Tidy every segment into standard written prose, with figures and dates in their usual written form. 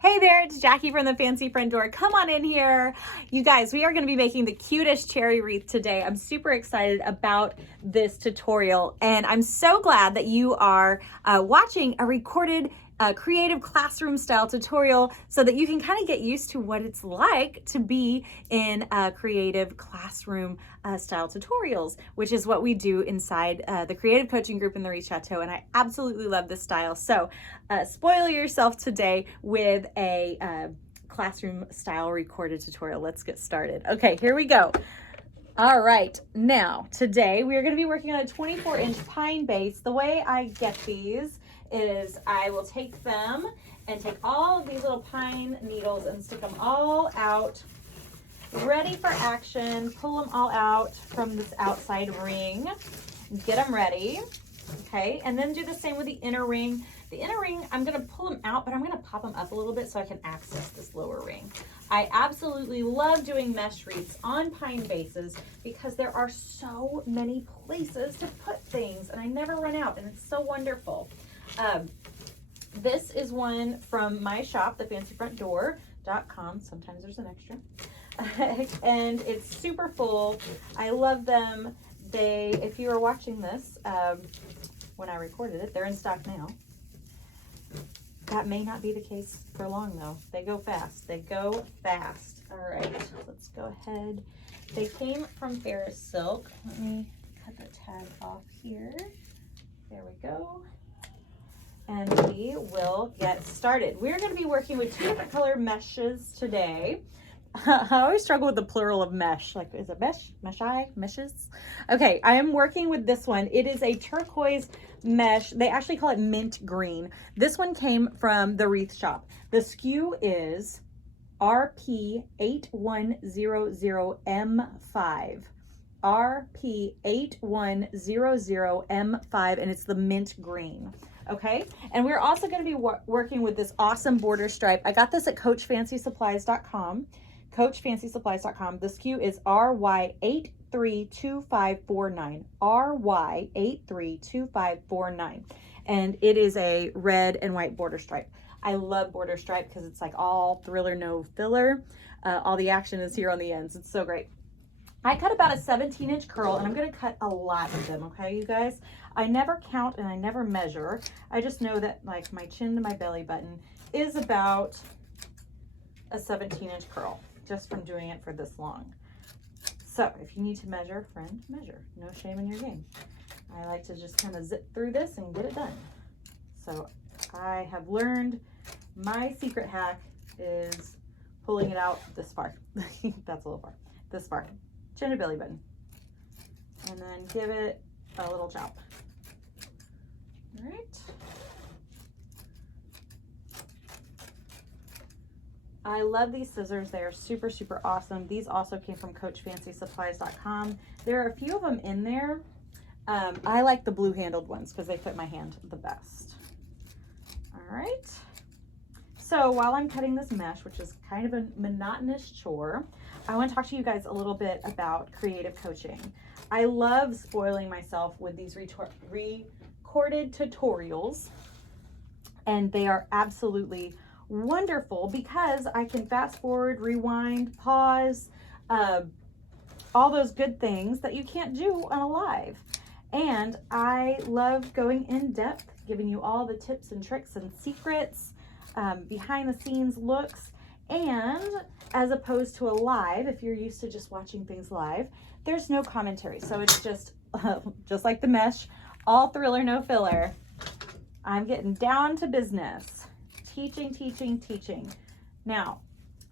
Hey there, it's Jackie from the Fancy Front Door. Come on in here. You guys, we are going to be making the cutest cherry wreath today. I'm super excited about this tutorial, and I'm so glad that you are watching a recorded creative classroom style tutorial so that you can kind of get used to what it's like to be in creative classroom style tutorials, which is what we do inside the creative coaching group in the Wreath Chateau. And I absolutely love this style. So spoil yourself today with a classroom style recorded tutorial. Let's get started. Okay, here we go. All right, now today we are going to be working on a 24-inch pine base. The way I get these is I will take them and take all of these little pine needles and stick them all out, ready for action. Pull them all out from this outside ring, get them ready. Okay, and then do the same with the inner ring. The inner ring, I'm gonna pull them out, but I'm gonna pop them up a little bit so I can access this lower ring. I absolutely love doing mesh wreaths on pine bases because there are so many places to put things and I never run out, and it's so wonderful. This is one from my shop, thefancyfrontdoor.com. Sometimes there's an extra. And it's super full. I love them. If you are watching this, when I recorded it, they're in stock now. That may not be the case for long though. They go fast. They go fast. All right, let's go ahead. They came from Ferris Silk. Let me cut the tag off here. There we go. And we will get started. We're going to be working with two different color meshes today. I always struggle with the plural of mesh. Like, is it mesh? Meshes? Okay, I am working with this one. It is a turquoise mesh. They actually call it mint green. This one came from the Wreath shop. The SKU is RP8100M5. RP8100M5, and it's the mint green. Okay, and we're also going to be working with this awesome border stripe. I got this at CoachFancySupplies.com. CoachFancySupplies.com. The SKU is RY832549. RY832549. And it is a red and white border stripe. I love border stripe because it's like all thriller, no filler. All the action is here on the ends. It's so great. I cut about a 17-inch curl, and I'm going to cut a lot of them, okay, you guys? I never count and I never measure. I just know that like my chin to my belly button is about a 17-inch curl just from doing it for this long. So if you need to measure, friend, measure. No shame in your game. I like to just kind of zip through this and get it done. So I have learned my secret hack is pulling it out this far. That's a little far. This far. Chin to belly button. And then give it a little chop. All right. I love these scissors. They are super, super awesome. These also came from CoachFancySupplies.com. There are a few of them in there. I like the blue handled ones because they fit my hand the best. All right. So while I'm cutting this mesh, which is kind of a monotonous chore, I want to talk to you guys a little bit about creative coaching. I love spoiling myself with these recorded tutorials, and they are absolutely wonderful because I can fast forward, rewind, pause, all those good things that you can't do on a live. And I love going in depth, giving you all the tips and tricks and secrets, behind the scenes looks. And as opposed to a live, if you're used to just watching things live, there's no commentary. So it's just like the mesh, all thriller, no filler. I'm getting down to business. Teaching, teaching, teaching. Now,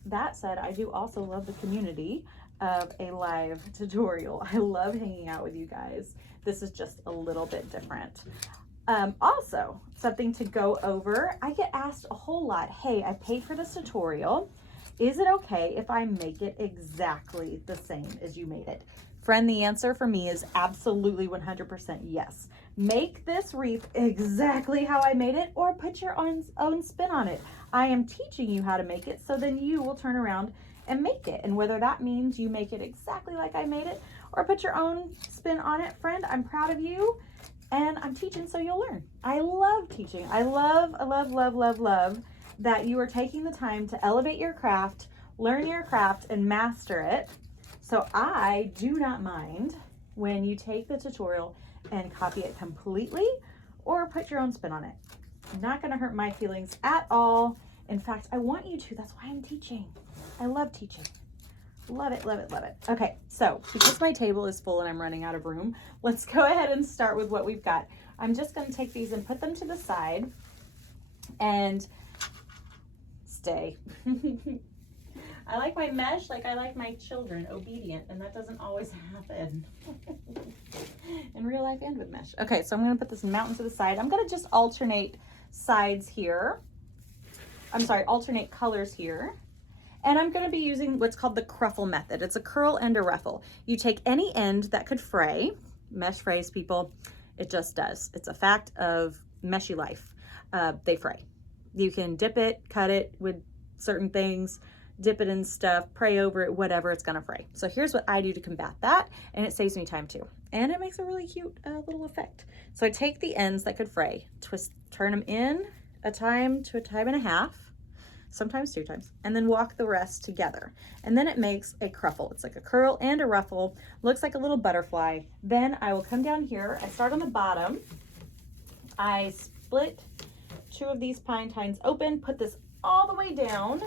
that said, I do also love the community of a live tutorial. I love hanging out with you guys. This is just a little bit different. Also, something to go over, I get asked a whole lot, hey, I paid for this tutorial. Is it okay if I make it exactly the same as you made it? Friend, the answer for me is absolutely 100% yes. Make this wreath exactly how I made it, or put your own spin on it. I am teaching you how to make it, so then you will turn around and make it. And whether that means you make it exactly like I made it, or put your own spin on it, friend, I'm proud of you. And I'm teaching so you'll learn. I love teaching. I love that you are taking the time to elevate your craft, learn your craft, and master it. So I do not mind when you take the tutorial and copy it completely or put your own spin on it. Not going to hurt my feelings at all. In fact, I want you to. That's why I'm teaching. I love teaching. Love it, love it, love it. Okay, so because my table is full and I'm running out of room, let's go ahead and start with what we've got. I'm just going to take these and put them to the side and stay. I like my mesh like I like my children, obedient, and that doesn't always happen in real life and with mesh. Okay, so I'm going to put this mountain to the side. I'm going to just alternate sides here. I'm sorry, alternate colors here. And I'm going to be using what's called the cruffle method. It's a curl and a ruffle. You take any end that could fray. Mesh frays, people. It just does. It's a fact of meshy life. They fray. You can dip it, cut it with certain things, dip it in stuff, pray over it, whatever, it's going to fray. So here's what I do to combat that, and it saves me time too. And it makes a really cute little effect. So I take the ends that could fray, twist, turn them in a time to a time and a half, sometimes 2 times, and then walk the rest together. And then it makes a cruffle. It's like a curl and a ruffle, looks like a little butterfly. Then I will come down here, I start on the bottom, I split 2 of these pine tines open, put this all the way down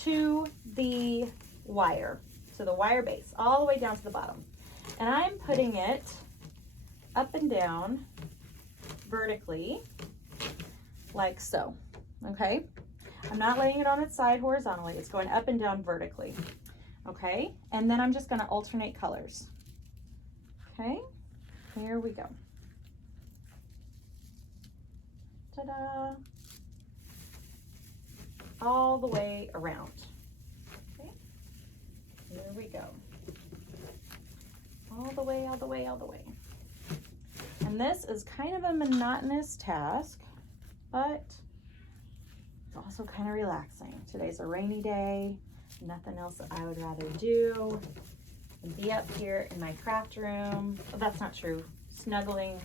to the wire, to the wire base, all the way down to the bottom. And I'm putting it up and down vertically, like so, okay? I'm not laying it on its side horizontally. It's going up and down vertically. Okay. And then I'm just going to alternate colors. Okay. Here we go. Ta-da. All the way around. Okay. Here we go. All the way, all the way, all the way. And this is kind of a monotonous task, but it's also kind of relaxing. Today's a rainy day, nothing else that I would rather do than be up here in my craft room. Well, that's not true. Snuggling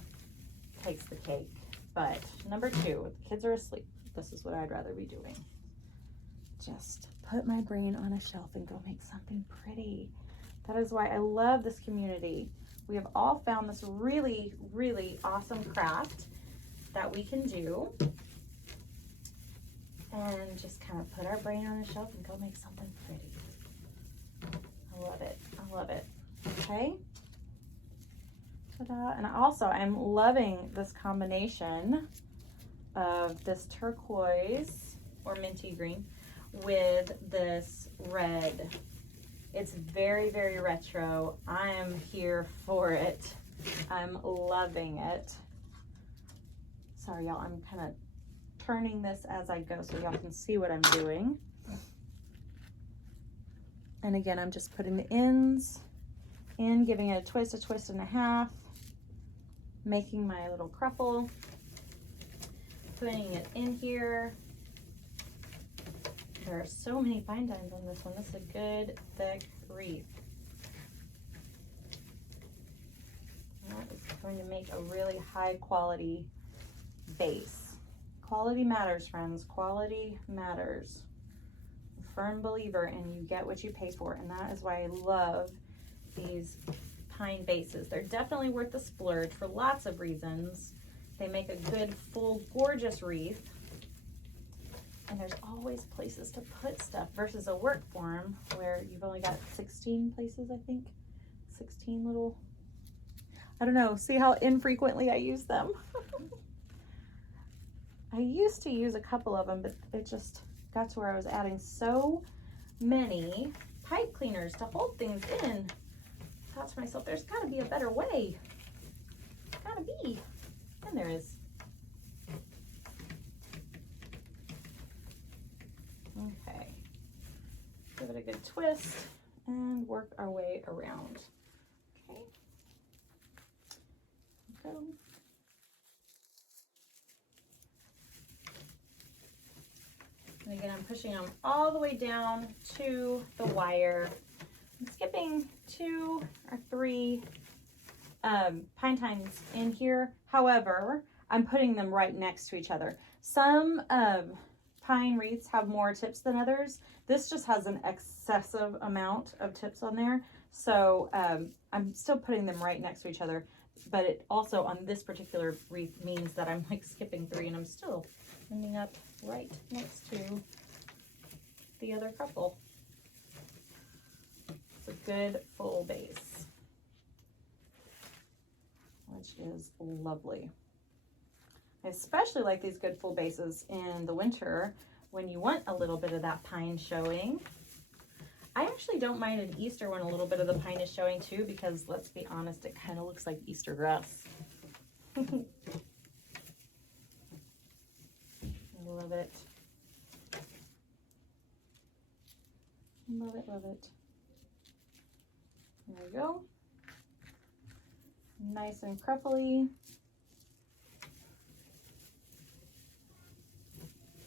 takes the cake. But number 2, if the kids are asleep, this is what I'd rather be doing. Just put my brain on a shelf and go make something pretty. That is why I love this community. We have all found this really, really awesome craft that we can do. And just kind of put our brain on a shelf and go make something pretty. I love it. I love it. Okay. Ta-da. And also, I'm loving this combination of this turquoise or minty green with this red. It's very, very retro. I am here for it. I'm loving it. Sorry, y'all. I'm kind of turning this as I go so y'all can see what I'm doing. And again, I'm just putting the ends in, giving it a twist and a half, making my little cruffle, putting it in here. There are so many fine dimes on this one. This is a good thick wreath. That is going to make a really high quality base. Quality matters, friends. Quality matters. I'm a firm believer, and you get what you pay for, and that is why I love these pine bases. They're definitely worth the splurge for lots of reasons. They make a good, full, gorgeous wreath, and there's always places to put stuff versus a work form where you've only got 16 places, I think. 16 little, I don't know. See how infrequently I use them? I used to use a couple of them, but it just got to where I was adding so many pipe cleaners to hold things in. I thought to myself, there's got to be a better way. Gotta be. And there is. Okay. Give it a good twist and work our way around. Okay. Go. And again, I'm pushing them all the way down to the wire. I'm skipping 2 or 3 pine tines in here. However, I'm putting them right next to each other. Some pine wreaths have more tips than others. This just has an excessive amount of tips on there. So I'm still putting them right next to each other, but it also on this particular wreath means that I'm like skipping 3 and I'm still ending up right next to the other couple. It's a good full base, which is lovely. I especially like these good full bases in the winter when you want a little bit of that pine showing. I actually don't mind an Easter when a little bit of the pine is showing too, because let's be honest, it kind of looks like Easter grass. I love it. Love it, love it. There we go. Nice and cruffly.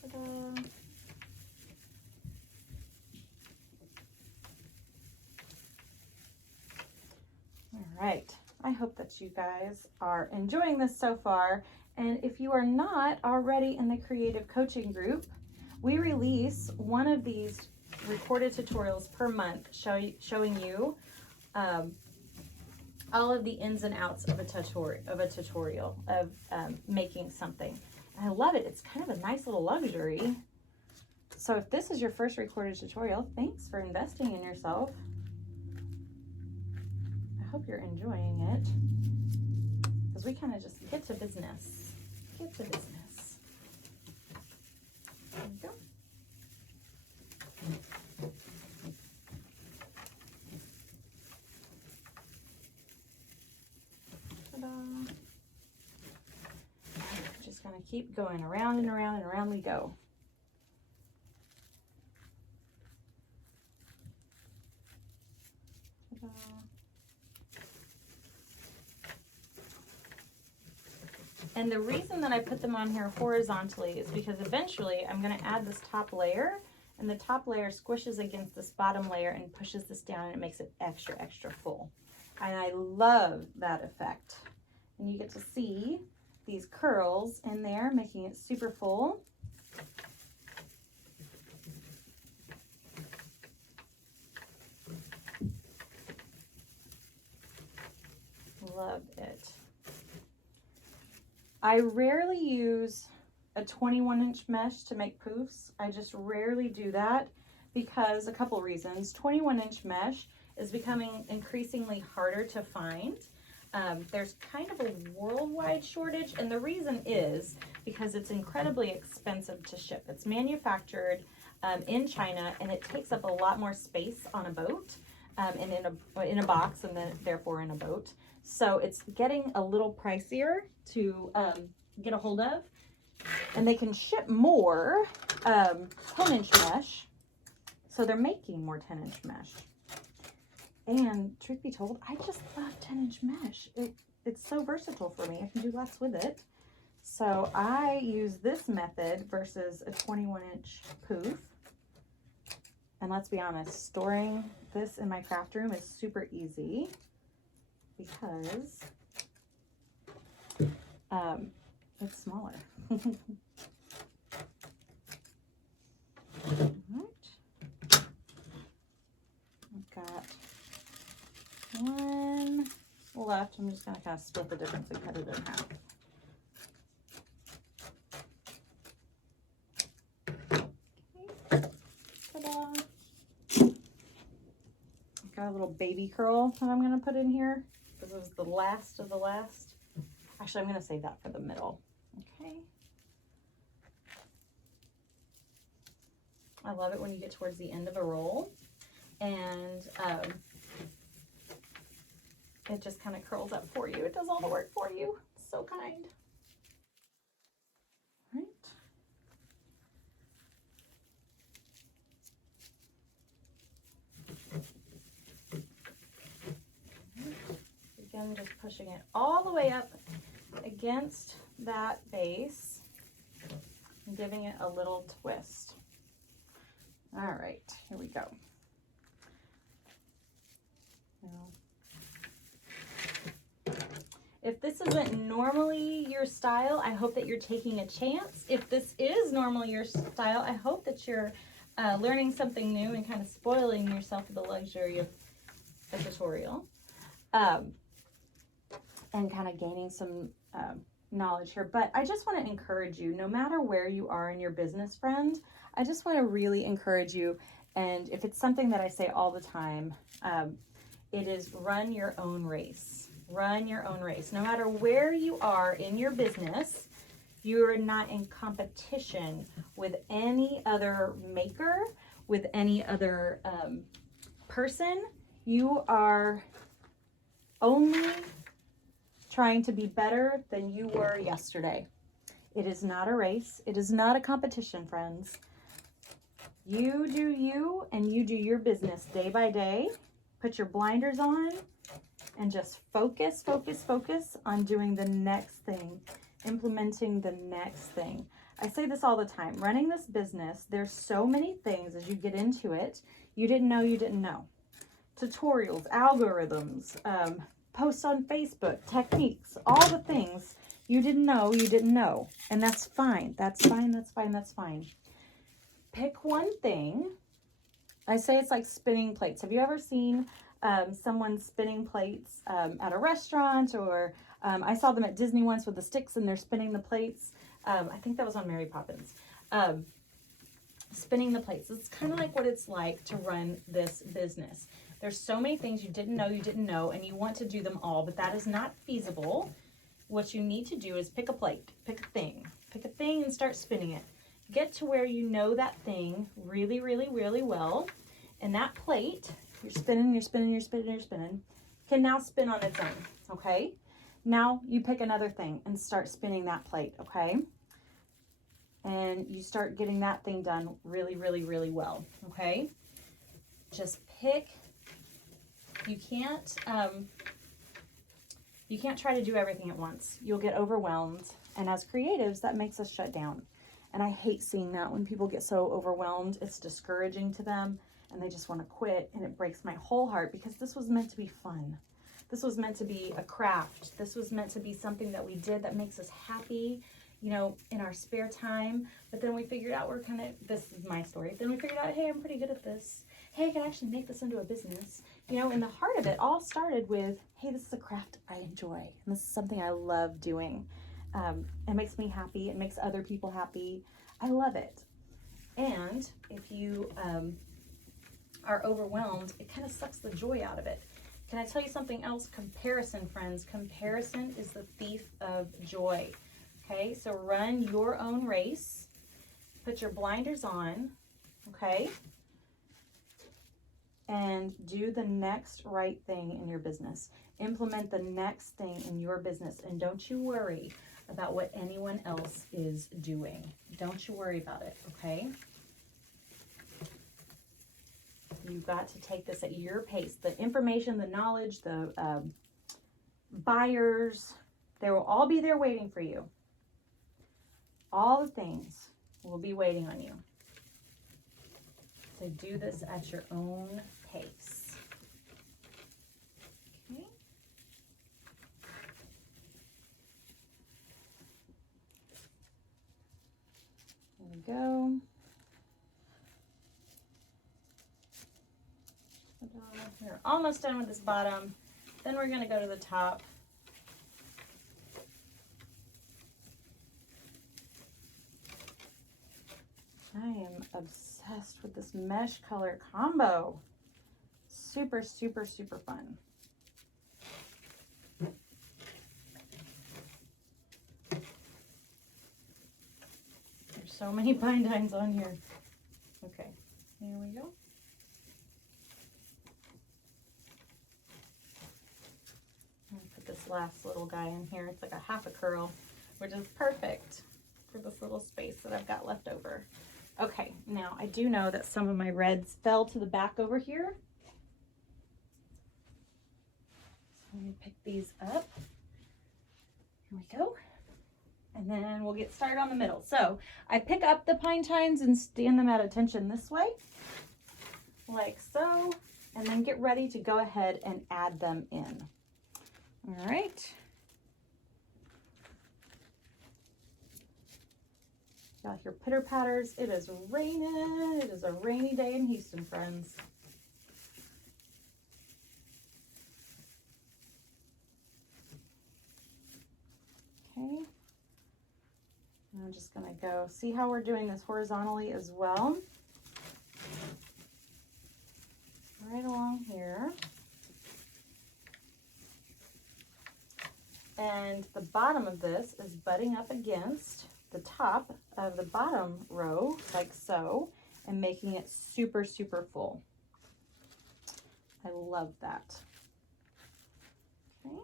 Ta-da. All right, I hope that you guys are enjoying this so far. And if you are not already in the creative coaching group, we release one of these recorded tutorials per month showing you all of the ins and outs of a tutorial of making something. And I love it. It's kind of a nice little luxury. So if this is your first recorded tutorial, thanks for investing in yourself. I hope you're enjoying it, because we kind of just get to business. Get to business. There we go. Ta-da. Just gonna keep going around and around and around we go. Ta-da. And the reason that I put them on here horizontally is because eventually I'm going to add this top layer, and the top layer squishes against this bottom layer and pushes this down, and it makes it extra, extra full. And I love that effect. And you get to see these curls in there, making it super full. Love it. I rarely use a 21-inch mesh to make poofs. I just rarely do that because a couple reasons. 21-inch mesh is becoming increasingly harder to find. There's kind of a worldwide shortage, and the reason is because it's incredibly expensive to ship. It's manufactured in China, and it takes up a lot more space on a boat and in a box, and then therefore in a boat. So it's getting a little pricier to get a hold of, and they can ship more 10-inch mesh, so they're making more 10-inch mesh. And truth be told, I just love 10-inch mesh. It's so versatile for me. I can do lots with it. So I use this method versus a 21-inch poof. And let's be honest, storing this in my craft room is super easy because it's smaller. All right. I've got one left. I'm just going to kind of split the difference and cut it in half. Okay. Ta-da. I've got a little baby curl that I'm going to put in here. This is the last of the last. Actually, I'm going to save that for the middle. Okay. I love it when you get towards the end of a roll and it just kind of curls up for you. It does all the work for you. It's so kind. All right. Again, just pushing it all the way up against that base and giving it a little twist. All right, here we go. Now, If this isn't normally your style, I hope that you're taking a chance. If this is normally your style, I hope that you're learning something new and kind of spoiling yourself with the luxury of a tutorial. And kind of gaining some knowledge here. But I just want to encourage you, no matter where you are in your business, friend, I just want to really encourage you. And if it's something that I say all the time, it is run your own race. Run your own race. No matter where you are in your business, you're not in competition with any other maker, with any other person. You are only trying to be better than you were yesterday. It is not a race. It is not a competition, friends. You do you, and you do your business day by day. Put your blinders on and just focus, focus, focus on doing the next thing, implementing the next thing. I say this all the time. Running this business, there's so many things as you get into it you didn't know you didn't know. Tutorials, algorithms, posts on Facebook, techniques, all the things you didn't know you didn't know. And that's fine. That's fine. That's fine. That's fine. Pick one thing. I say it's like spinning plates. Have you ever seen someone spinning plates at a restaurant? Or I saw them at Disney once with the sticks and they're spinning the plates. I think that was on Mary Poppins. Spinning the plates. It's kind of like what it's like to run this business. There's so many things you didn't know, and you want to do them all, but that is not feasible. What you need to do is pick a plate, pick a thing and start spinning it. Get to where you know that thing really, really, really well. And that plate, you're spinning, you're spinning, you're spinning, you're spinning, can now spin on its own, okay? Now you pick another thing and start spinning that plate, okay? And you start getting that thing done really, really, really well, okay? Just pick. You can't try to do everything at once. You'll get overwhelmed. And as creatives, that makes us shut down. And I hate seeing that when people get so overwhelmed. It's discouraging to them and they just want to quit. And it breaks my whole heart because this was meant to be fun. This was meant to be a craft. This was meant to be something that we did that makes us happy, you know, in our spare time. But then we figured out this is my story. Then we figured out, hey, I'm pretty good at this. Hey, I can actually make this into a business. You know, and the heart of it all started with, hey, this is a craft I enjoy. And this is something I love doing. It makes me happy. It makes other people happy. I love it. And if you are overwhelmed, it kind of sucks the joy out of it. Can I tell you something else? Comparison, friends. Comparison is the thief of joy. Okay, so run your own race. Put your blinders on. Okay. And do the next right thing in your business. Implement the next thing in your business. And don't you worry about what anyone else is doing. Don't you worry about it, okay? You've got to take this at your pace. The information, the knowledge, the buyers, they will all be there waiting for you. All the things will be waiting on you. So do this at your own pace. Okay. There we go. We're almost done with this bottom. Then we're going to go to the top. I am obsessed with this mesh color combo. Super, super, super fun. There's so many pine dines on here. Okay, here we go. I'm gonna put this last little guy in here. It's like a half a curl, which is perfect for this little space that I've got left over. Okay, now I do know that some of my reds fell to the back over here. So let me pick these up. Here we go. And then we'll get started on the middle. So I pick up the pine tines and stand them at attention this way, like so, and then get ready to go ahead and add them in. All right. Y'all hear pitter patters. It is raining. It is a rainy day in Houston, friends. Okay. I'm just going to go, see how we're doing this horizontally as well. Right along here. And the bottom of this is butting up against the top of the bottom row, like so, and making it super, super full. I love that. Okay.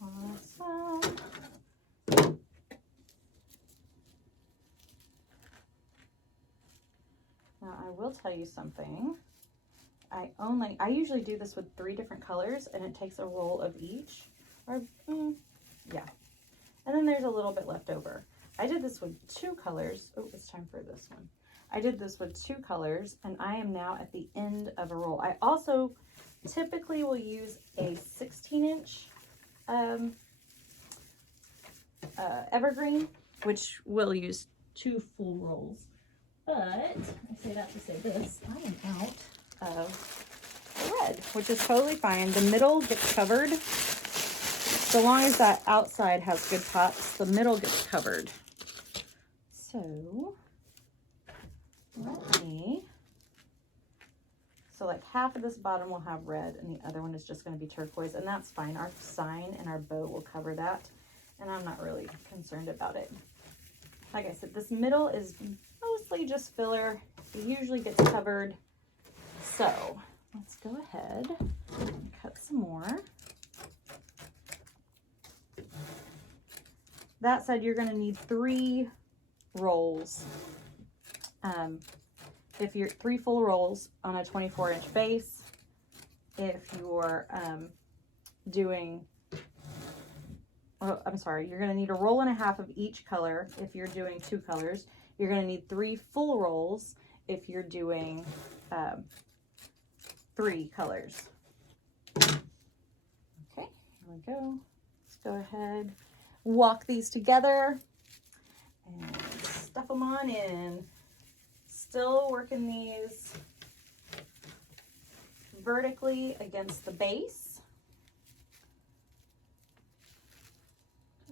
Awesome. Now I will tell you something. I usually do this with 3 different colors, and it takes a roll of each. Or yeah. And then there's a little bit left over. I did this with 2 colors. Oh, it's time for this one. I did this with 2 colors, and I am now at the end of a roll. I also typically will use a 16-inch evergreen, which will use 2 full rolls. But I say that to say this, I am out of red, which is totally fine. The middle gets covered. So long as that outside has good pops, the middle gets covered. So like half of this bottom will have red and the other one is just going to be turquoise, and that's fine. Our sign and our bow will cover that, and I'm not really concerned about it. Like I said, this middle is mostly just filler. It usually gets covered. So let's go ahead and cut some more. That said, you're going to need 3 rolls. If you're 3 full rolls on a 24-inch base, if you're doing, oh, I'm sorry, you're going to need a roll and a half of each color. If you're doing 2 colors, you're going to need 3 full rolls. If you're doing 3 colors. Okay, here we go. Let's go ahead, walk these together and stuff them on in. Still working these vertically against the base.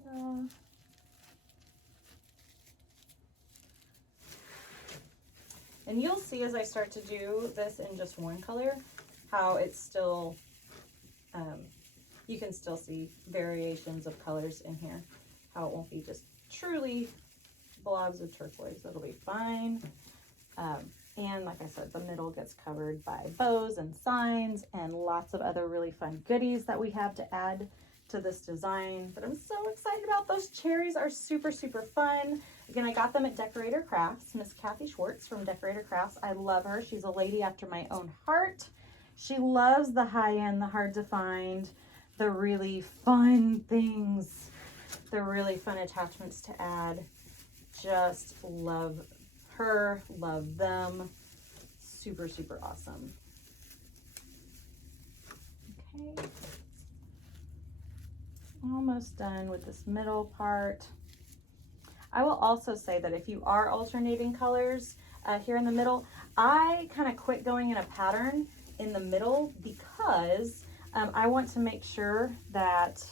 Ta-da. And you'll see as I start to do this in just one color, how it's still, you can still see variations of colors in here, how it won't be just truly blobs of turquoise. That'll be fine. And like I said, the middle gets covered by bows and signs and lots of other really fun goodies that we have to add to this design. But I'm so excited about those cherries. Are super, super fun. Again, I got them at Decorator Crafts. Miss Kathy Schwartz from Decorator Crafts. I love her. She's a lady after my own heart. She loves the high-end, the hard to find, the really fun things, the really fun attachments to add. Just love her, love them. Super, super awesome. Okay. Almost done with this middle part. I will also say that if you are alternating colors here in the middle, I kind of quit going in a pattern in the middle because I want to make sure that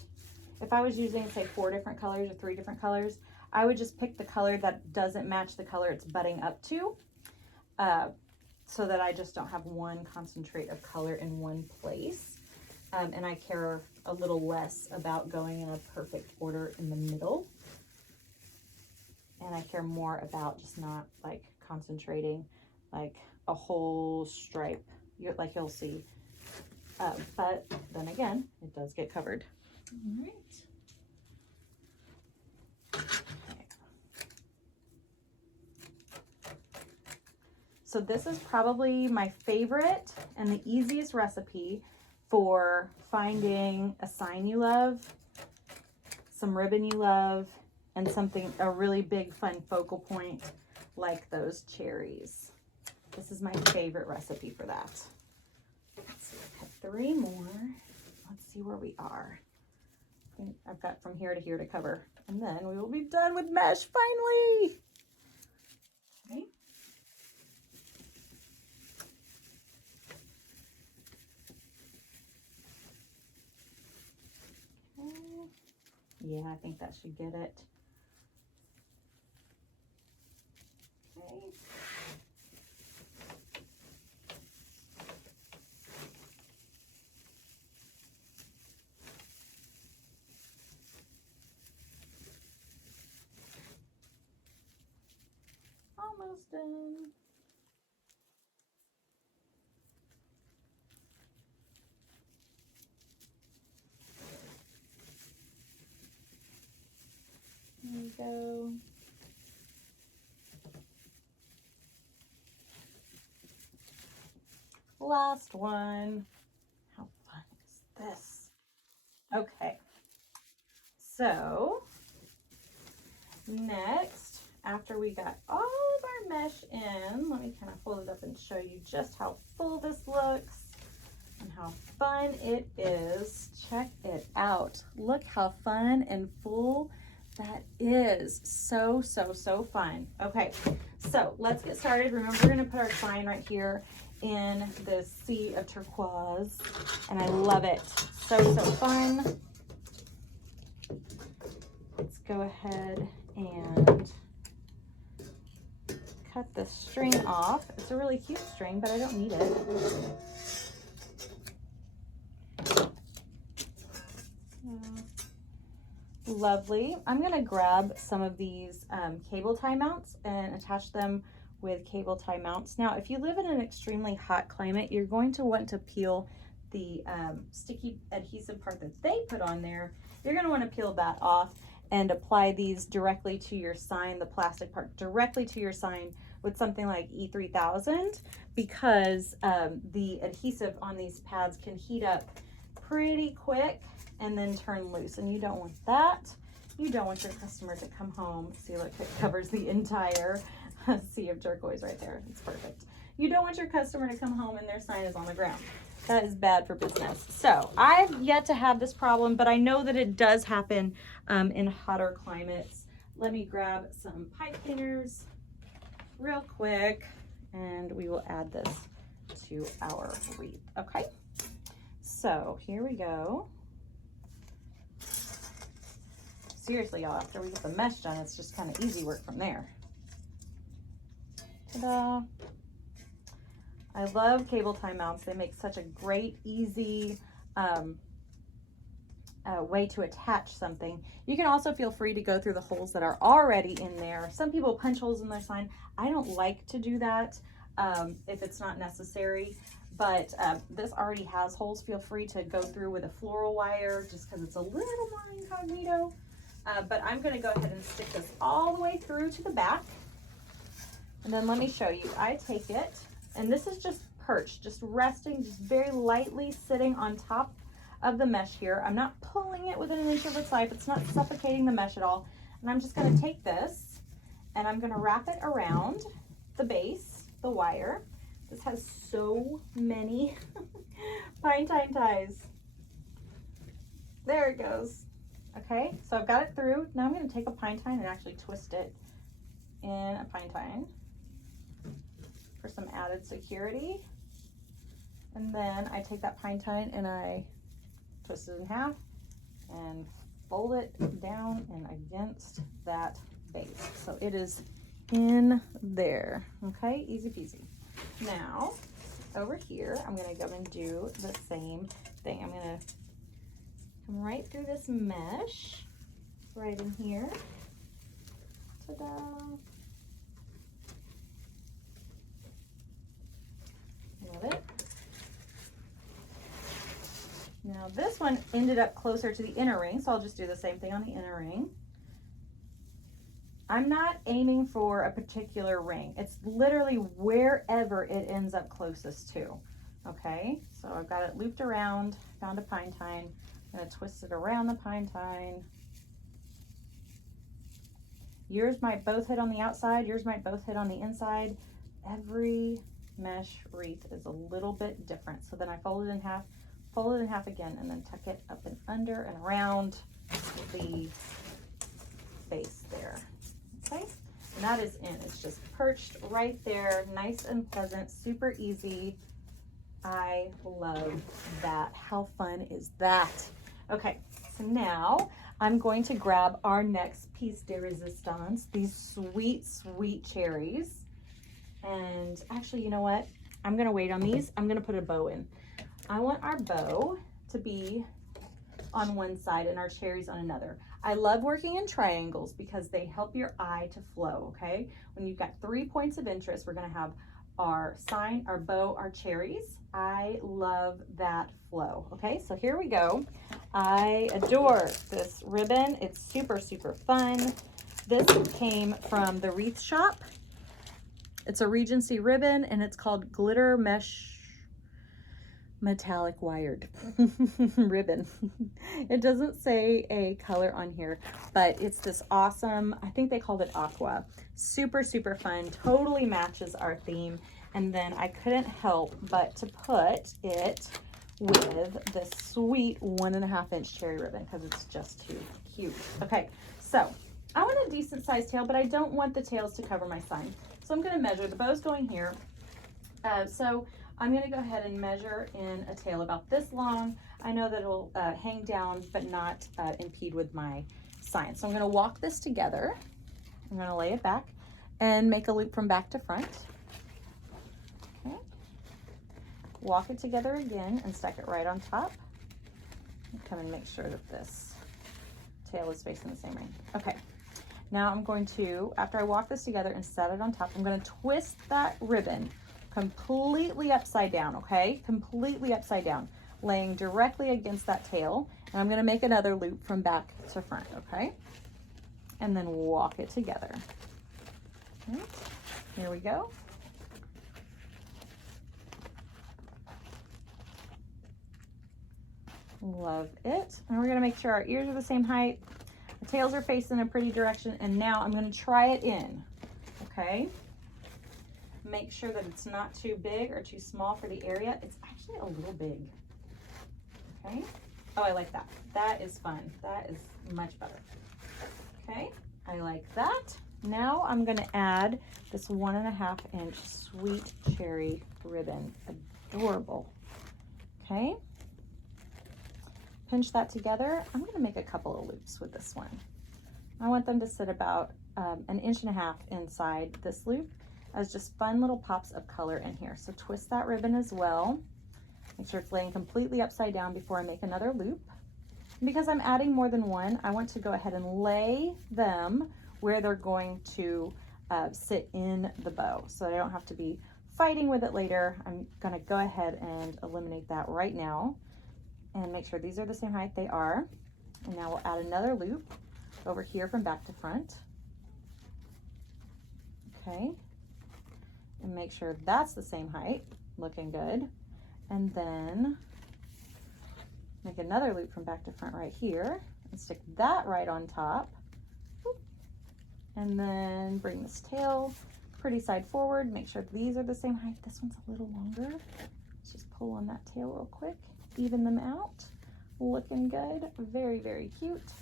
if I was using, say, 4 different colors or 3 different colors, I would just pick the color that doesn't match the color it's butting up to, so that I just don't have one concentrate of color in one place. And I care a little less about going in a perfect order in the middle. And I care more about just not like concentrating like a whole stripe, like you'll see. But then again, it does get covered. All right. So this is probably my favorite and the easiest recipe for finding a sign you love, some ribbon you love, and something, a really big fun focal point like those cherries. This is my favorite recipe for that. Let's see, I've got 3 more. Let's see where we are. I think I've got from here to here to cover. And then we will be done with mesh finally. Okay. Okay. Yeah, I think that should get it. Okay. Almost done. There we go. Last one. How fun is this? Okay. So next, after we got all of our mesh in, let me kind of hold it up and show you just how full this looks and how fun it is. Check it out. Look how fun and full that is. So, so, so fun. Okay, so let's get started. Remember, we're gonna put our sign right here in the sea of turquoise, and I love it. So, so fun. Let's go ahead and cut the string off. It's a really cute string, but I don't need it. Lovely. I'm going to grab some of these cable tie mounts and attach them with cable tie mounts. Now, if you live in an extremely hot climate, you're going to want to peel the sticky adhesive part that they put on there. You're going to want to peel that off and apply these directly to your sign, the plastic part directly to your sign with something like E3000, because the adhesive on these pads can heat up pretty quick and then turn loose, and you don't want that. You don't want your customer to come home. See, look, it covers the entire sea of turquoise right there. It's perfect. You don't want your customer to come home and their sign is on the ground. That is bad for business. So I've yet to have this problem, but I know that it does happen in hotter climates. Let me grab some pipe cleaners real quick, and we will add this to our wreath. Okay, so here we go. Seriously, y'all, after we get the mesh done, it's just kind of easy work from there. Ta-da! I love cable tie mounts. They make such a great, easy way to attach something. You can also feel free to go through the holes that are already in there. Some people punch holes in their sign. I don't like to do that if it's not necessary, but this already has holes. Feel free to go through with a floral wire just because it's a little more incognito. But I'm going to go ahead and stick this all the way through to the back. And then let me show you. I take it, and this is just perched, just resting, just very lightly sitting on top of the mesh here. I'm not pulling it within an inch of its life. It's not suffocating the mesh at all. And I'm just going to take this and I'm going to wrap it around the base, the wire. This has so many pine time ties. There it goes. Okay, so I've got it through. Now I'm going to take a pine tine and actually twist it in a pine tine for some added security. And then I take that pine tine and I twist it in half and fold it down and against that base. So it is in there. Okay, easy peasy. Now, over here, I'm going to go and do the same thing. I'm going to come right through this mesh, right in here. Ta-da! Love it. Now this one ended up closer to the inner ring, so I'll just do the same thing on the inner ring. I'm not aiming for a particular ring. It's literally wherever it ends up closest to. Okay, so I've got it looped around, found a pine tine. I'm going to twist it around the pine tine. Yours might both hit on the outside, yours might both hit on the inside. Every mesh wreath is a little bit different. So then I fold it in half again, and then tuck it up and under and around the base there. Okay, and that is in. It's just perched right there, nice and pleasant, super easy. I love that. How fun is that? Okay, so now I'm going to grab our next piece de resistance, these sweet, sweet cherries. And actually, you know what? I'm gonna wait on these. I'm gonna put a bow in. I want our bow to be on one side and our cherries on another. I love working in triangles because they help your eye to flow, okay? When you've got 3 points of interest, we're gonna have our sign, our bow, our cherries. I love that flow, okay? So here we go. I adore this ribbon. It's super, super fun. This came from the Wreath Shop. It's a Regency ribbon and it's called Glitter Mesh Metallic Wired ribbon. It doesn't say a color on here, but it's this awesome, I think they called it aqua. Super, super fun, totally matches our theme. And then I couldn't help but to put it with this sweet 1.5 inch cherry ribbon because it's just too cute. Okay, so I want a decent sized tail, but I don't want the tails to cover my sign. So I'm gonna measure, the bow's going here. So I'm gonna go ahead and measure in a tail about this long. I know that it'll hang down, but not impede with my sign. So I'm gonna walk this together. I'm gonna lay it back and make a loop from back to front. Okay. Walk it together again and stack it right on top. Come and make sure that this tail is facing the same way. Okay. Now I'm going to, after I walk this together and set it on top, I'm gonna twist that ribbon completely upside down, okay? Completely upside down, laying directly against that tail. And I'm gonna make another loop from back to front, okay? And then walk it together. Okay. Here we go. Love it. And we're gonna make sure our ears are the same height. The tails are facing a pretty direction. And now I'm gonna try it in, okay? Make sure that it's not too big or too small for the area. It's actually a little big, okay? Oh, I like that. That is fun. That is much better. Okay, I like that. Now I'm gonna add this 1.5 inch sweet cherry ribbon. Adorable, okay? Pinch that together. I'm gonna make a couple of loops with this one. I want them to sit about 1.5 inches inside this loop as just fun little pops of color in here. So twist that ribbon as well. Make sure it's laying completely upside down before I make another loop. And because I'm adding more than one, I want to go ahead and lay them where they're going to sit in the bow so I don't have to be fighting with it later. I'm gonna go ahead and eliminate that right now and make sure these are the same height. They are. And now we'll add another loop over here from back to front. Okay. And make sure that's the same height, looking good. And then make another loop from back to front right here and stick that right on top. And then bring this tail pretty side forward. Make sure these are the same height. This one's a little longer. Let's just pull on that tail real quick, even them out. Looking good, very, very cute.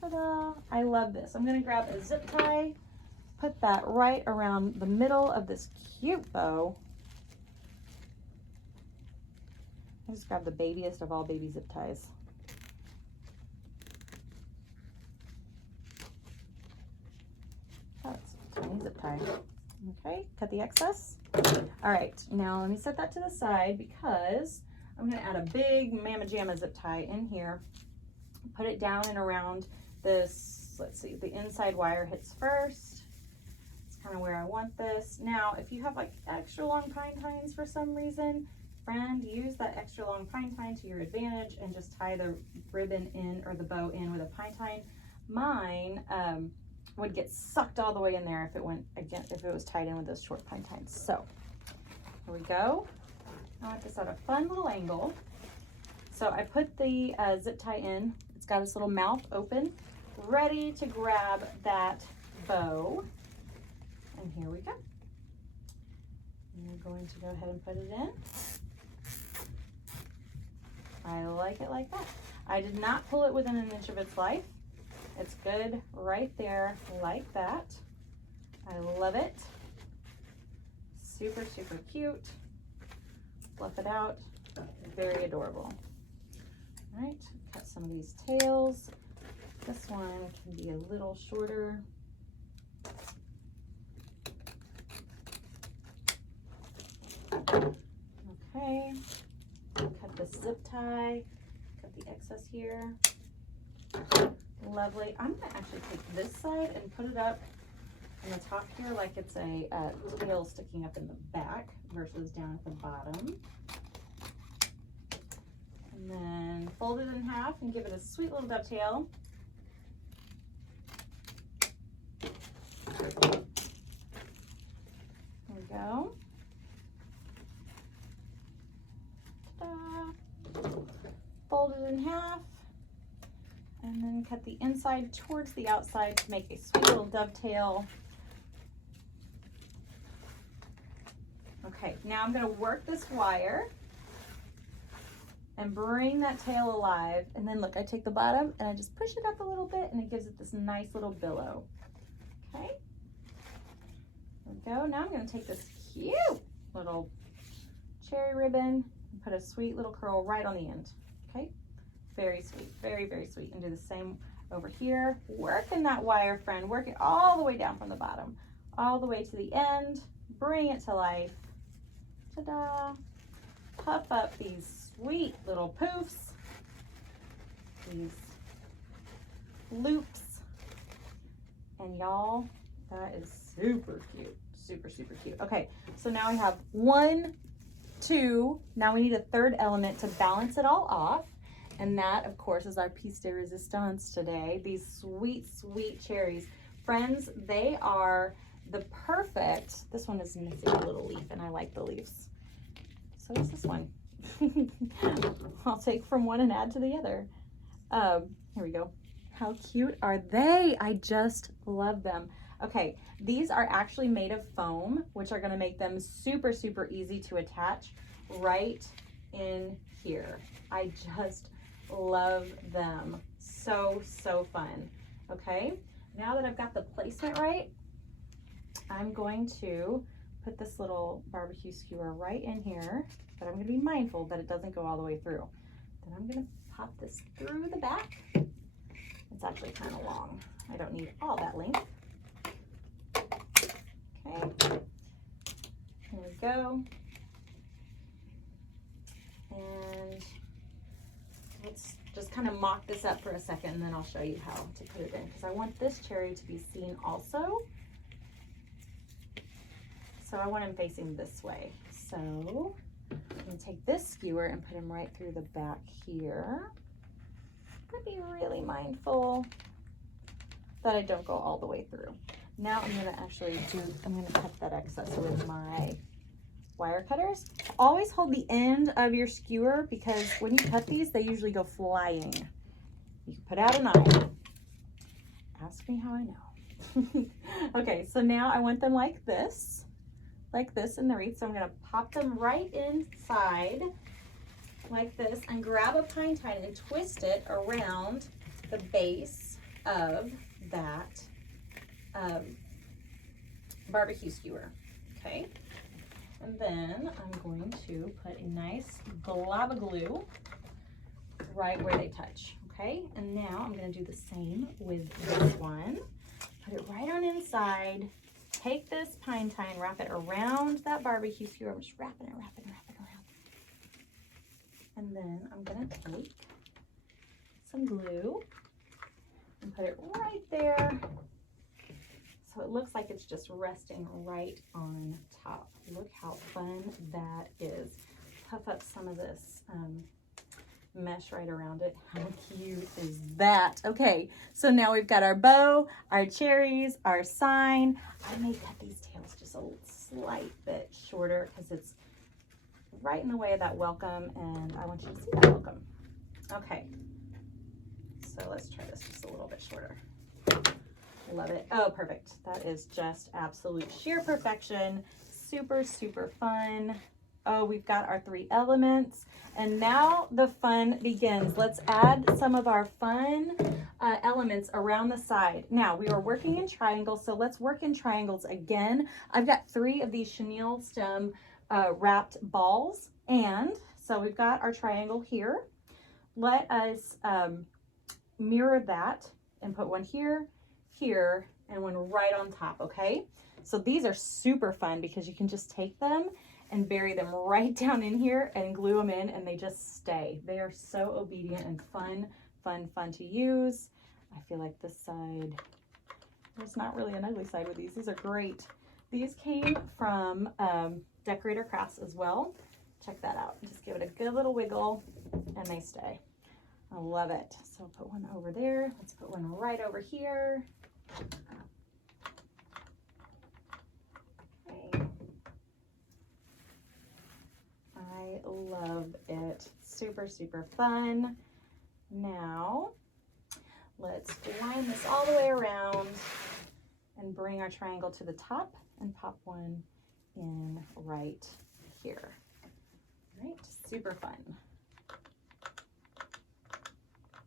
Ta-da, I love this. I'm gonna grab a zip tie, put that right around the middle of this cute bow. I just grabbed the babiest of all baby zip ties. That's a tiny zip tie. Okay, cut the excess. All right, now let me set that to the side because I'm gonna add a big Mama Jamma zip tie in here. Put it down and around this, let's see, the inside wire hits first. Kind of where I want this. Now, if you have like extra long pine tines for some reason, friend, use that extra long pine tine to your advantage and just tie the ribbon in or the bow in with a pine tine. Mine would get sucked all the way in there if it went again, if it was tied in with those short pine tines. So here we go. I want this at a fun little angle. So I put the zip tie in. It's got its little mouth open, ready to grab that bow. And here we go. going to go ahead and put it in. I like it like that. I did not pull it within an inch of its life. It's good right there like that. I love it. Super, super cute. Fluff it out. Very adorable. All right, cut some of these tails. This one can be a little shorter. Okay, cut the zip tie, cut the excess here. Lovely. I'm gonna actually take this side and put it up on the top here like it's a tail sticking up in the back versus down at the bottom. And then fold it in half and give it a sweet little dovetail. There we go. Fold it in half and then cut the inside towards the outside to make a sweet little dovetail. Okay, now I'm going to work this wire and bring that tail alive, and then look, I take the bottom and I just push it up a little bit and it gives it this nice little billow. Okay, there we go. Now I'm going to take this cute little cherry ribbon and put a sweet little curl right on the end. Okay, very sweet, very, very sweet. And do the same over here. Working that wire, friend, work it all the way down from the bottom, all the way to the end. Bring it to life. Ta-da! Puff up these sweet little poofs, these loops, and y'all, that is super cute, super, super cute. Okay, so now I have 1, 2, now we need a third element to balance it all off, and that, of course, is our piece de resistance today, these sweet, sweet cherries. Friends, they are the perfect, this one is missing a little leaf, and I like the leaves. So is this one. I'll take from one and add to the other. Here we go. How cute are they? I just love them. Okay, these are actually made of foam, which are gonna make them super, super easy to attach right in here. I just love them. So, so fun. Okay, now that I've got the placement right, I'm going to put this little barbecue skewer right in here, but I'm gonna be mindful that it doesn't go all the way through. Then I'm gonna pop this through the back. It's actually kind of long. I don't need all that length. Okay, here we go. And let's just kind of mock this up for a second and then I'll show you how to put it in, because I want this cherry to be seen also. So I want him facing this way. So I'm gonna take this skewer and put him right through the back here. But be really mindful that I don't go all the way through. Now I'm gonna cut that excess with my wire cutters. Always hold the end of your skewer, because when you cut these, they usually go flying. You can put out an eye. Ask me how I know. Okay, so now I want them like this in the wreath. So I'm gonna pop them right inside like this and grab a pine tine and twist it around the base of that barbecue skewer. Okay, and then I'm going to put a nice glob of glue right where they touch. Okay, and now I'm going to do the same with this one. Put it right on inside. Take this pine tine, wrap it around that barbecue skewer. I'm just wrapping it around. And then I'm going to take some glue and put it right there, so it looks like it's just resting right on top. Look how fun that is. Puff up some of this mesh right around it. How cute is that? Okay, so now we've got our bow, our cherries, our sign. I may cut these tails just a slight bit shorter because it's right in the way of that welcome, and I want you to see that welcome. Okay, so let's try this just a little bit shorter. Love it. Oh, perfect. That is just absolute sheer perfection. super, super fun. Oh, we've got our 3 elements. And now the fun begins. Let's add some of our fun elements around the side. Now, we are working in triangles, so let's work in triangles again. I've got 3 of these chenille stem wrapped balls. And so we've got our triangle here. Let us mirror that and put one here, here, and one right on top, okay? So these are super fun because you can just take them and bury them right down in here and glue them in, and they just stay. They are so obedient and fun, fun, fun to use. I feel like this side, there's not really an ugly side with these. These are great. These came from Decorator Crafts as well. Check that out. Just give it a good little wiggle and they stay. I love it. So put one over there. Let's put one right over here. Okay. I love it. Super, super fun. Now, let's line this all the way around and bring our triangle to the top and pop one in right here. All right, super fun.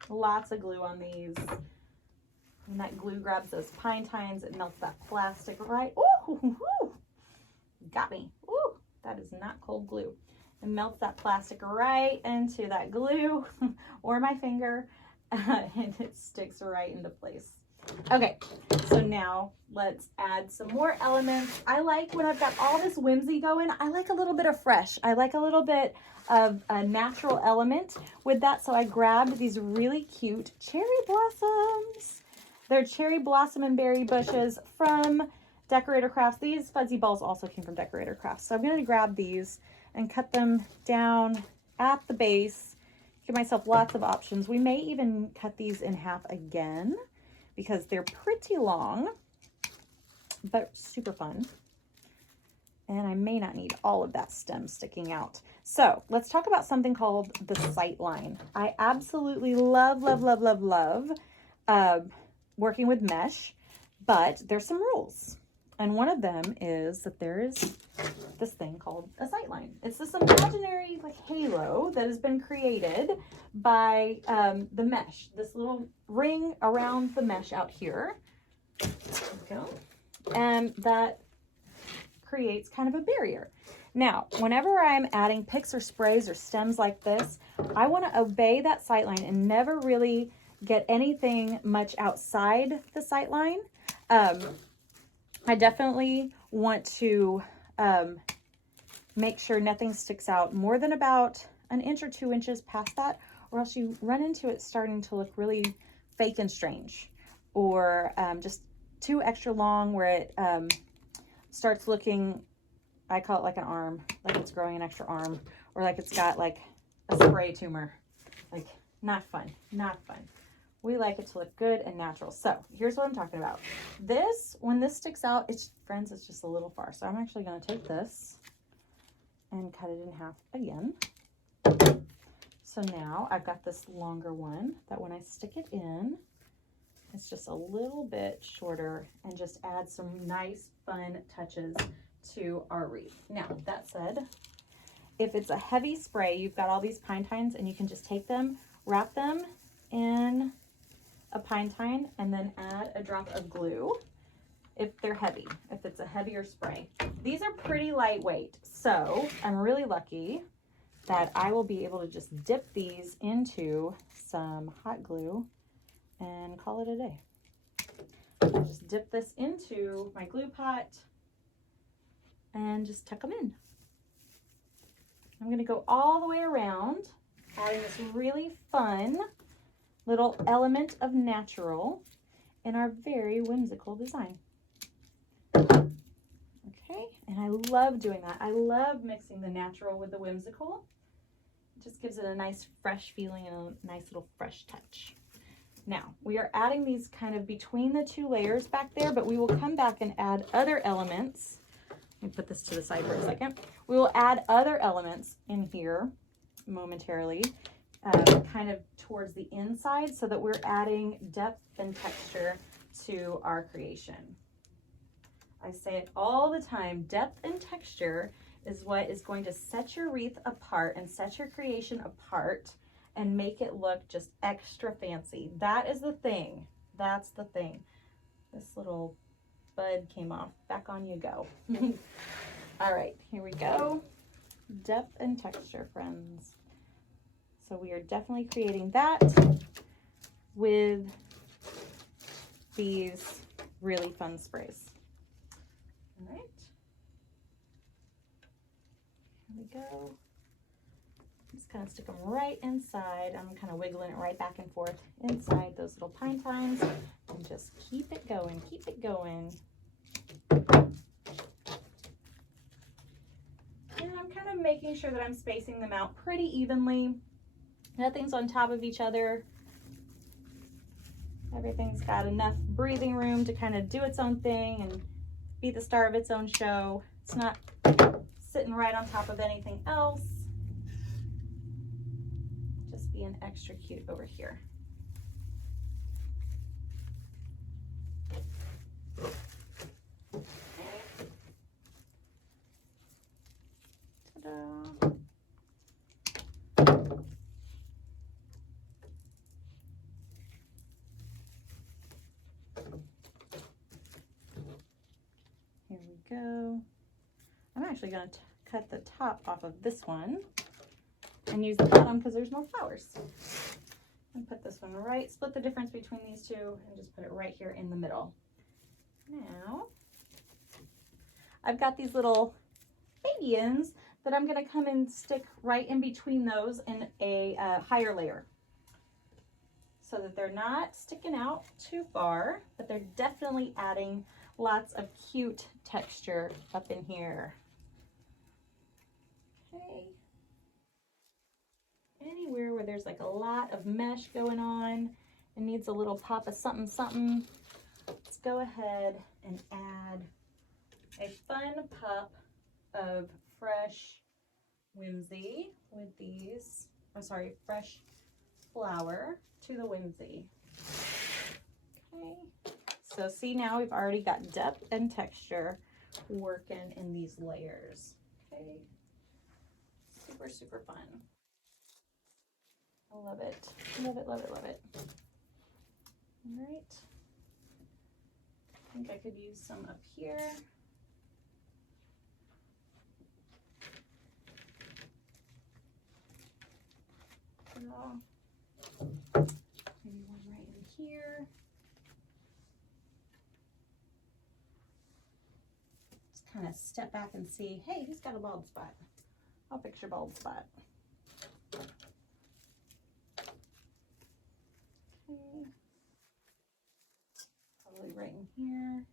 Lots of glue on these. And that glue grabs those pine tines, it melts that plastic right. Ooh, got me. Ooh, that is not cold glue. It melts that plastic right into that glue or my finger, and it sticks right into place. Okay, so now let's add some more elements. I like when I've got all this whimsy going, I like a little bit of fresh. I like a little bit of a natural element with that. So I grabbed these really cute cherry blossoms. They're cherry blossom and berry bushes from Decorator Crafts. These fuzzy balls also came from Decorator Crafts. So I'm going to grab these and cut them down at the base. Give myself lots of options. We may even cut these in half again because they're pretty long, but super fun. And I may not need all of that stem sticking out. So let's talk about something called the sight line. I absolutely love, love, love, love, love working with mesh, but there's some rules. And one of them is that there is this thing called a sight line. It's this imaginary like halo that has been created by the mesh, this little ring around the mesh out here. There we go. And that creates kind of a barrier. Now, whenever I'm adding picks or sprays or stems like this, I want to obey that sight line and never really get anything much outside the sight line. I definitely want to make sure nothing sticks out more than about an inch or 2 inches past that, or else you run into it starting to look really fake and strange, or just too extra long where it starts looking, I call it like an arm, like it's growing an extra arm, or like it's got like a spray tumor. Like, not fun, not fun. We like it to look good and natural. So here's what I'm talking about. This, when this sticks out, it's, friends, it's just a little far. So I'm actually going to take this and cut it in half again. So now I've got this longer one that when I stick it in, it's just a little bit shorter and just add some nice fun touches to our wreath. Now, that said, if it's a heavy spray, you've got all these pine tines and you can just take them, wrap them in a pine tine, and then add a drop of glue if they're heavy, if it's a heavier spray. These are pretty lightweight, so I'm really lucky that I will be able to just dip these into some hot glue and call it a day. I'll just dip this into my glue pot and just tuck them in. I'm going to go all the way around, adding this really fun little element of natural in our very whimsical design. Okay, and I love doing that. I love mixing the natural with the whimsical. It just gives it a nice fresh feeling and a nice little fresh touch. Now, we are adding these kind of between the 2 layers back there, but we will come back and add other elements. Let me put this to the side for a second. We will add other elements in here momentarily, kind of towards the inside, so that we're adding depth and texture to our creation. I say it all the time, depth and texture is what is going to set your wreath apart and set your creation apart and make it look just extra fancy. That is the thing. That's the thing. This little bud came off. Back on you go. All right, here we go. Depth and texture, friends. So we are definitely creating that with these really fun sprays. All right. Here we go. Just kind of stick them right inside. I'm kind of wiggling it right back and forth inside those little pine tines and just keep it going, keep it going. And I'm kind of making sure that I'm spacing them out pretty evenly. Nothing's on top of each other. Everything's got enough breathing room to kind of do its own thing and be the star of its own show. It's not sitting right on top of anything else. Just being extra cute over here. Ta-da. Here we go. I'm actually going to cut the top off of this one and use the bottom because there's more flowers. And put this one right, split the difference between these two and just put it right here in the middle. Now, I've got these little baby ends that I'm going to come and stick right in between those in a higher layer so that they're not sticking out too far, but they're definitely adding lots of cute texture up in here. Okay. Anywhere where there's like a lot of mesh going on and needs a little pop of something, something, let's go ahead and add a fun pop of fresh whimsy with these, fresh flower to the whimsy. Okay. So see, now we've already got depth and texture working in these layers. Okay. Super, super fun. I love it. Love it, love it, love it. All right. I think I could use some up here. Maybe one right in here. Just kind of step back and see, hey, who's got a bald spot? I'll fix your bald spot. Okay. Probably right in here.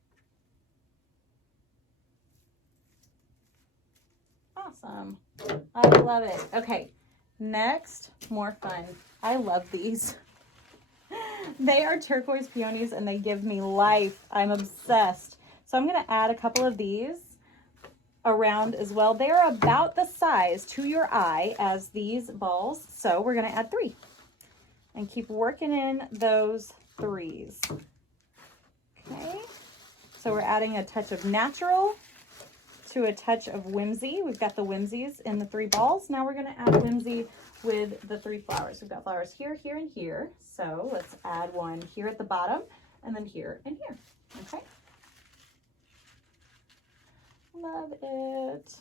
Awesome. I love it. Okay, next, more fun. I love these. They are turquoise peonies and they give me life. I'm obsessed. So I'm going to add a couple of these around as well. They're about the size to your eye as these balls. So we're going to add 3 and keep working in those 3s. Okay. So we're adding a touch of natural to a touch of whimsy. We've got the whimsies in the 3 balls. Now we're going to add whimsy with the 3 flowers. We've got flowers here, here, and here. So let's add one here at the bottom and then here and here. Okay. Love it.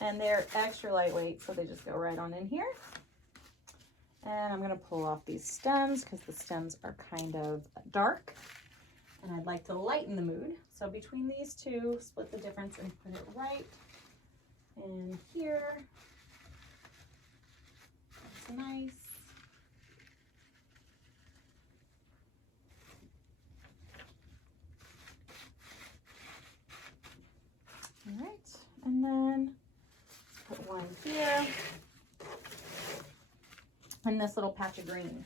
And they're extra lightweight, so they just go right on in here. And I'm going to pull off these stems because the stems are kind of dark. And I'd like to lighten the mood. So between these 2, split the difference and put it right in here. That's nice. All right, and then put one here and this little patch of green.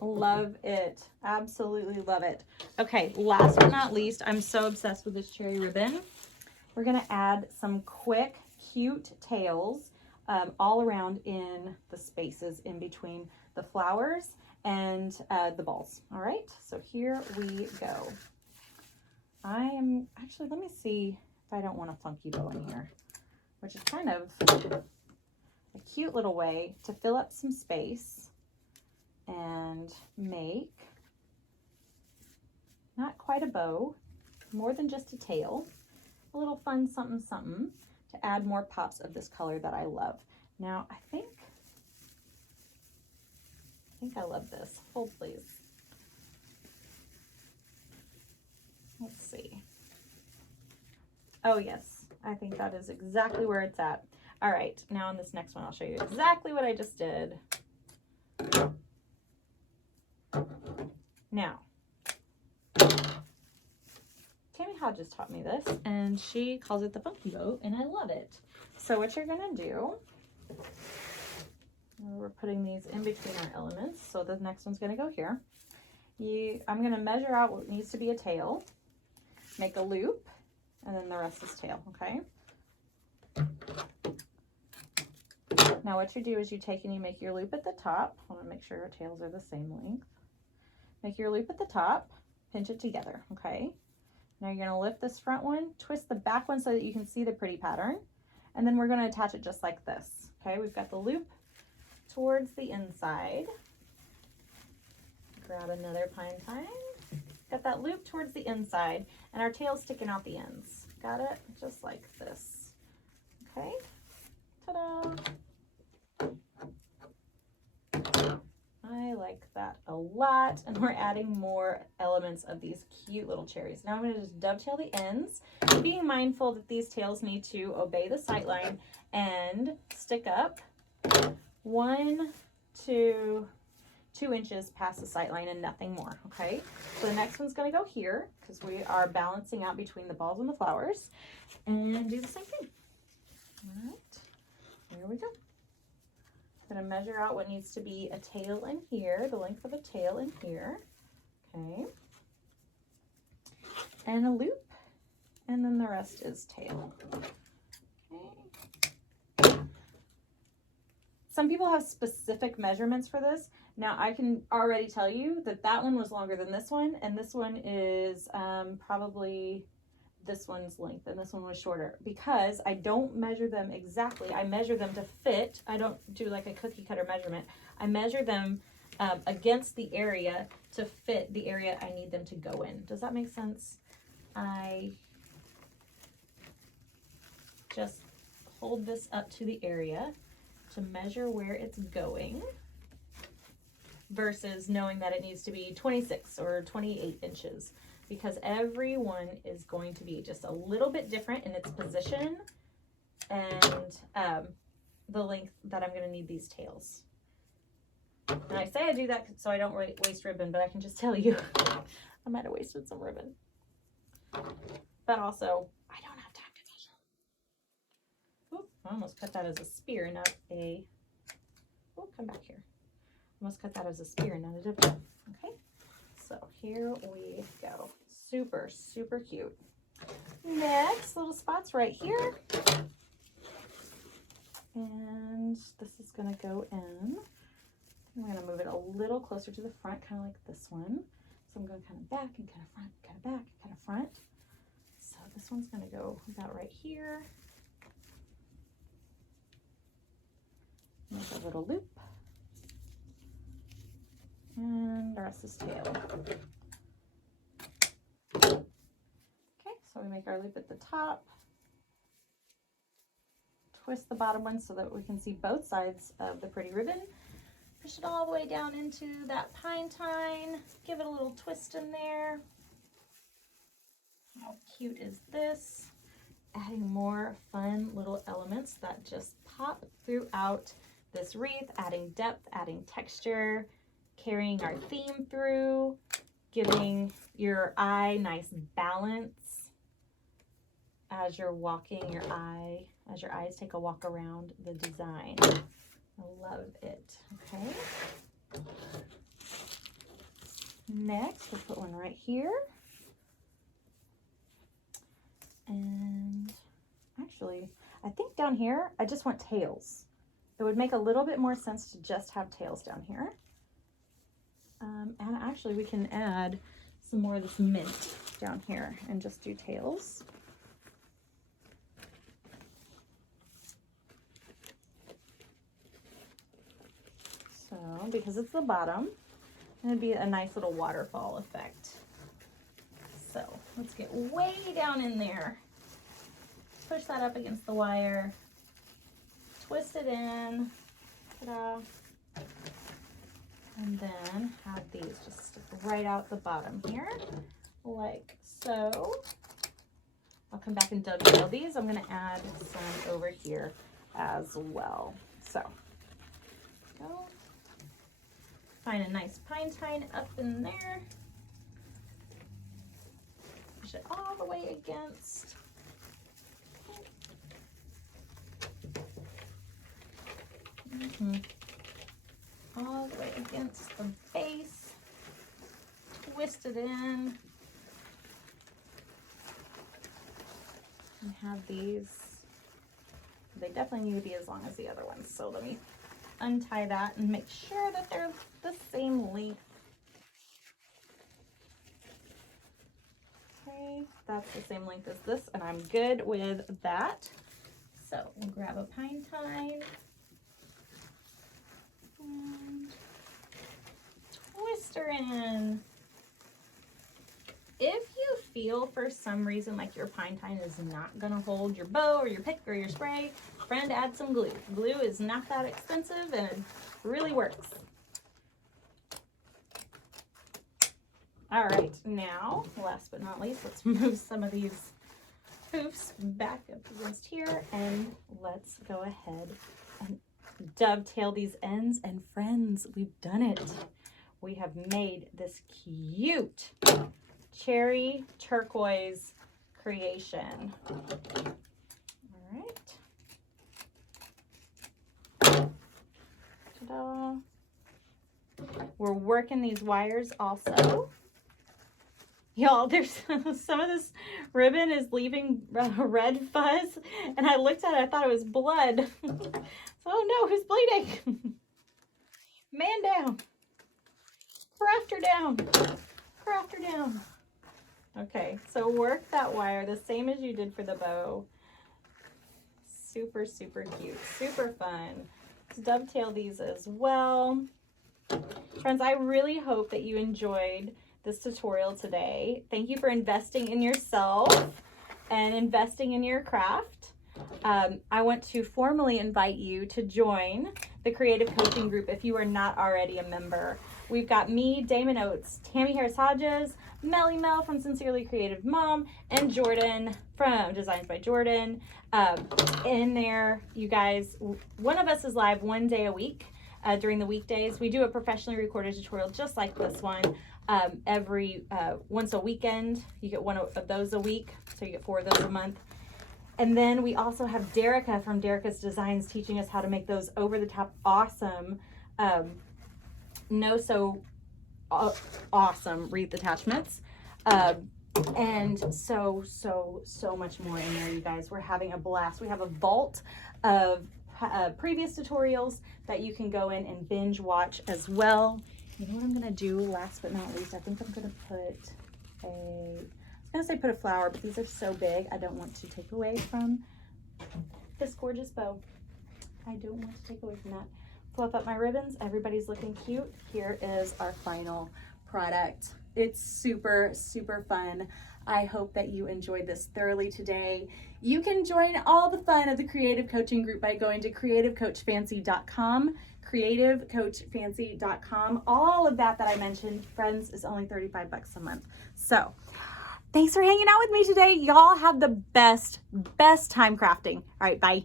Love it. Absolutely love it. Okay, last but not least, I'm so obsessed with this cherry ribbon. We're going to add some quick, cute tails all around in the spaces in between the flowers and the balls. All right, so here we go. I am actually, let me see if I don't want a funky bow in here, which is kind of a cute little way to fill up some space and make not quite a bow, more than just a tail, a little fun something something to add more pops of this color that I love. Now I think I love this. Hold please. Let's see. Oh yes, I think that is exactly where it's at. All right, now on this next one, I'll show you exactly what I just did. Now, Tammy Hodges taught me this, and she calls it the funky bow, and I love it. So what you're gonna do, we're putting these in between our elements, so the next one's gonna go here. I'm gonna measure out what needs to be a tail, make a loop, and then the rest is tail, okay? Now what you do is you take and you make your loop at the top. I want to make sure your tails are the same length. Make your loop at the top, pinch it together, okay? Now you're going to lift this front one, twist the back one so that you can see the pretty pattern, and then we're going to attach it just like this, okay? We've got the loop towards the inside. Grab another pine. Got that loop towards the inside, and our tail's sticking out the ends. Got it? Just like this, okay? Ta-da! I like that a lot, and we're adding more elements of these cute little cherries. Now I'm going to just dovetail the ends, being mindful that these tails need to obey the sight line and stick up 1 to 2 inches past the sight line and nothing more, okay? So the next one's going to go here because we are balancing out between the balls and the flowers, and do the same thing. All right, here we go. I'm going to measure out what needs to be a tail in here, the length of a tail in here, okay, and a loop, and then the rest is tail. Okay. Some people have specific measurements for this. Now I can already tell you that that one was longer than this one, and this one is probably this one's length, and this one was shorter, because I don't measure them exactly. I measure them to fit. I don't do like a cookie cutter measurement. I measure them against the area to fit the area I need them to go in. Does that make sense? I just hold this up to the area to measure where it's going versus knowing that it needs to be 26 or 28 inches. Because every one is going to be just a little bit different in its position and the length that I'm going to need these tails. And I say I do that so I don't waste ribbon, but I can just tell you I might have wasted some ribbon. But also, I don't have time to measure. Oop, I almost cut that as a spear, not a... Oh, come back here. Almost cut that as a spear, not a dip. Okay. So here we go. Super, super cute. Next, little spots right here. And this is going to go in. I'm going to move it a little closer to the front, kind of like this one. So I'm going kind of back and kind of front, kind of back, kind of front. So this one's going to go about right here. Make a little loop. And the rest is tail. Okay, so we make our loop at the top. Twist the bottom one so that we can see both sides of the pretty ribbon. Push it all the way down into that pine tine. Give it a little twist in there. How cute is this? Adding more fun little elements that just pop throughout this wreath, adding depth, adding texture, carrying our theme through, giving your eye nice balance as you're walking as your eyes take a walk around the design. I love it. Okay. Next, we'll put one right here. And actually, I think down here, I just want tails. it would make a little bit more sense to just have tails down here. And actually we can add some more of this mint down here and just do tails. So, because it's the bottom, it'd be a nice little waterfall effect. So, let's get way down in there. Push that up against the wire. Twist it in. Ta-da. And then have these just stick right out the bottom here, like so. I'll come back and dovetail these. I'm going to add some over here as well. So, go. Find a nice pine tine up in there. Push it all the way against. All the way against the base. Twist it in. And have these. They definitely need to be as long as the other ones. So let me untie that and make sure that they're the same length. Okay, that's the same length as this, and I'm good with that. So we'll grab a pine tine and twist her in. If you feel for some reason like your pine tine is not gonna hold your bow or your pick or your spray, friend, add some glue. Glue is not that expensive and it really works. All right, now, last but not least, let's move some of these hoofs back up against here, and let's go ahead and dovetail these ends. And friends, we've done it. We have made this cute cherry turquoise creation. All right. Ta-da. We're working these wires also. Y'all, there's some of this ribbon is leaving red fuzz, and I looked at it, I thought it was blood. Oh no, who's bleeding? Man down. Crafter down. Crafter down. Okay, so work that wire the same as you did for the bow. Super, super cute, super fun. Let's dovetail these as well. Friends, I really hope that you enjoyed this tutorial today. Thank you for investing in yourself and investing in your craft. I want to formally invite you to join the Creative Coaching Group if you are not already a member. We've got me, Damon Oates, Tammy Harris-Hodges, Melly Mel from Sincerely Creative Mom, and Jordan from Designs by Jordan. In there, you guys, one of us is live one day a week during the weekdays. We do a professionally recorded tutorial just like this one. Every once a weekend. You get one of those a week, so you get 4 of those a month. And then we also have Derica from Derica's Designs teaching us how to make those over-the-top awesome, awesome wreath attachments. And so much more in there, you guys. We're having a blast. We have a vault of previous tutorials that you can go in and binge watch as well. You know what I'm gonna do last but not least? I think I'm gonna put put a flower, but these are so big, I don't want to take away from this gorgeous bow. I don't want to take away from that. Fluff up my ribbons. Everybody's looking cute. Here is our final product. It's super, super fun. I hope that you enjoyed this thoroughly today. You can join all the fun of the Creative Coaching Group by going to creativecoachfancy.com. creativecoachfancy.com. All of that I mentioned, friends, is only $35 a month. So thanks for hanging out with me today. Y'all have the best time crafting. All right, bye.